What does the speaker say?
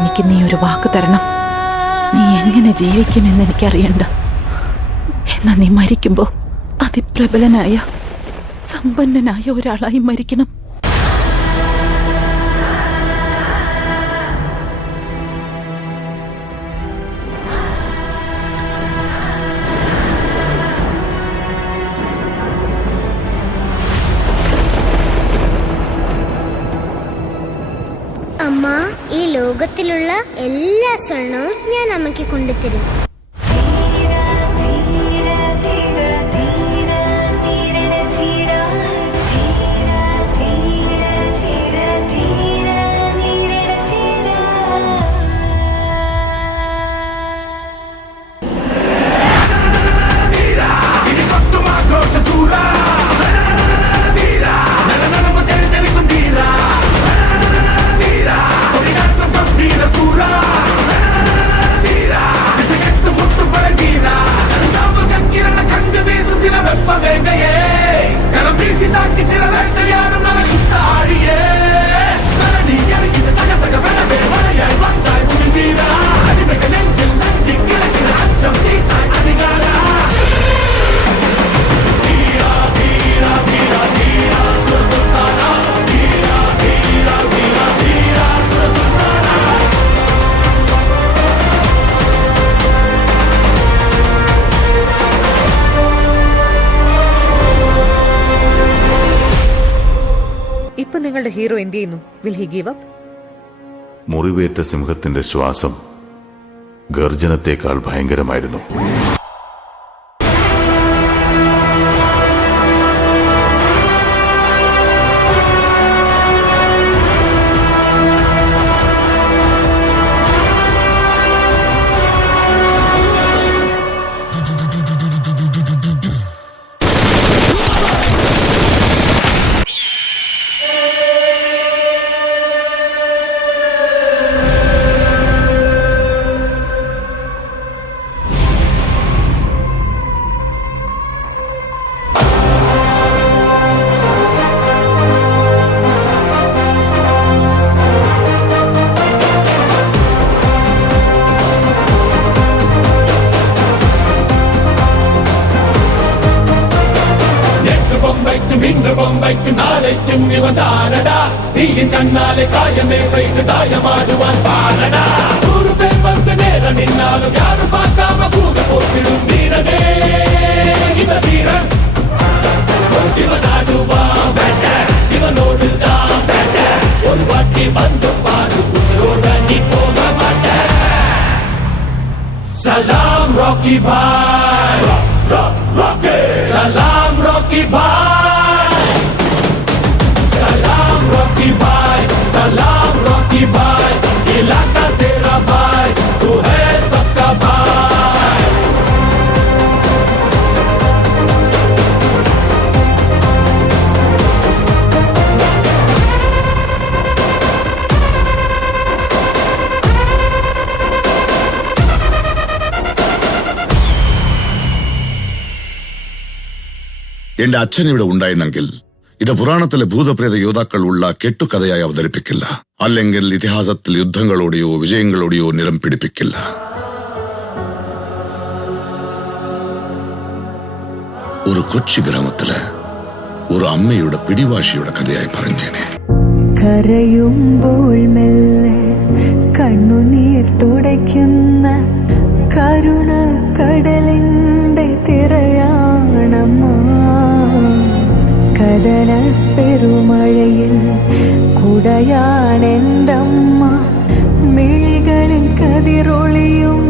എനിക്ക് നീ ഒരു വാക്ക് തരണം. നീ എങ്ങനെ ജീവിക്കുമെന്ന് എനിക്കറിയണ്ട. എന്നാ നീ മരിക്കുമ്പോ അതിപ്രബലനായ സമ്പന്നനായ ഒരാളായി മരിക്കണം. അമ്മ, ഈ ലോകത്തിലുള്ള എല്ലാ സ്വർണവും ഞാൻ അമ്മയ്ക്ക് കൊണ്ടുതരും. ഇപ്പൊ നിങ്ങളുടെ ഹീറോ എന്ത് ചെയ്യുന്നു? Will he give up? മുറിവേറ്റ സിംഹത്തിന്റെ ശ്വാസം ഗർജനത്തേക്കാൾ ഭയങ്കരമായിരുന്നു. ബൊമ്പയ്ക്ക് നാളേക്കും ഇവതാനടാ, തീയിൻ കണ്ണാലെ കായമേ സൈത്ത് തായമാടുവാൻ പാടടാ. 100 പേർ വന്ന് നേരം നിന്നാലും യാരും பார்க்காம കൂക പോറ്റിടും വീരനേ ഇവ വീരൻ. ഇവനാടുവാൻ വേണ്ട, ഇവനോട് താൻ വേണ്ട, ഒരു വാട്ടി വന്നു പാടും ഉസിരോടങ്ങി പോക മാട്ട. സലാം റോക്കി ഭായ്, സലാം റോക്കി ഭായ്, सलाम रॉकी भाई, इलाका तेरा भाई, तू है सबका भाई. എന്റെ അച്ഛൻ ഇവിടെ ഉണ്ടായിരുന്നെങ്കിൽ ഇത് പുരാണത്തിലെ ഭൂതപ്രേത യോദ്ധാക്കൾ ഉള്ള കെട്ടുകഥയായി അവതരിപ്പിക്കില്ല. അല്ലെങ്കിൽ ഇതിഹാസത്തിൽ യുദ്ധങ്ങളോടെയോ വിജയങ്ങളോടെയോ നിറം പിടിപ്പിക്കില്ല. ഒരു കൊച്ചു ഗ്രാമത്തില് ഒരു അമ്മയുടെ പിടിവാശിയുടെ കഥയായി പറഞ്ഞേനെ. കരയുമ്പോൾ മെല്ലെ കണ്ണുനീർ തുടയ്ക്കുന്ന കരുണ കടലിന്റെ തിരയാണമ്മ. കടല പെരുമഴയിൽ കുടയാണെന്തമ്മ. മിഴികളിൽ കതിരൊളിയും